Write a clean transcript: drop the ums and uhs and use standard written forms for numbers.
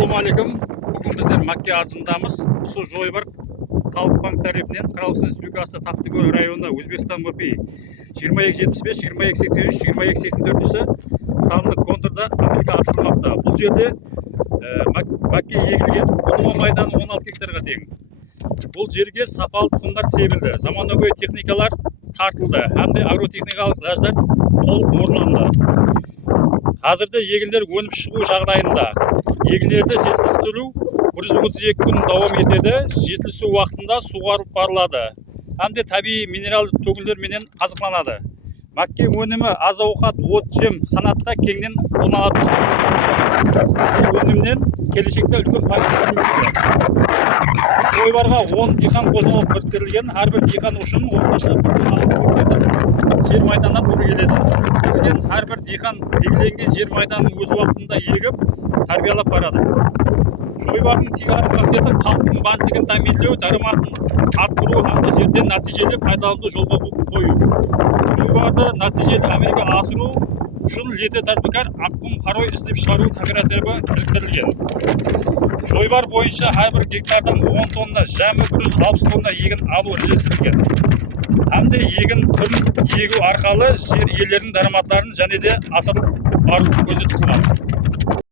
Ассалаумағалейкум. Бүгін біздер Макке ағзындамыз. Осы Жойбарк Халық банк тарапынан Қырғызстан Республикасы Тақтыкөл районында Өзбекстан МП 2275, 2283, 2284 санды контурда Америка асырылмақта. Бұл жерде Макке егілген ұлы майданы 16 гектарға тең. Бұл жерге сапалы тұқымдар себілді. Заманауи техникалар тартылды. Hamda агротехникалық лаждар толық орнанды. Қазірде егіндер өніп шығу жағдайында. Егіндерді жетілдіру 132 күн давам етеді. Жетілісу уақытында суғарылып барылады. Hamda табиғи минерал төгіндерменен азықталады. Макке өнімі аз-ауқат, от-жем санатта кеңінен қолданылады. Бұл өнімнен келешекте үлкен пайда көрмекте. Жойбарға 10 диқан қосылып біріктірілген, әрбір диқан үшін орташа жер майданнан көрі келеді. Әрбір диқан белгіленген жер майданын өз уақытында егіп, тәрбиялап барады. Жойбардың тиғары қасиеті халықтың банкілігін тәминлеу, дарыматын арттыру, hamda жерден нәтижелі пайдалануды жолға қою. Жойбарды нәтижелі Америка асыру үшін леті тәрбікар аққұм қарой істеп шығару кооперативі біріктірілген. Жойбар бойынша әрбір гектардан 10 тонна, жәмі 160 тонна егін алу режимделген. Hamda егін түрін егу арқылы жер иелерінің дарыматтарын және де асырып бару көзделген.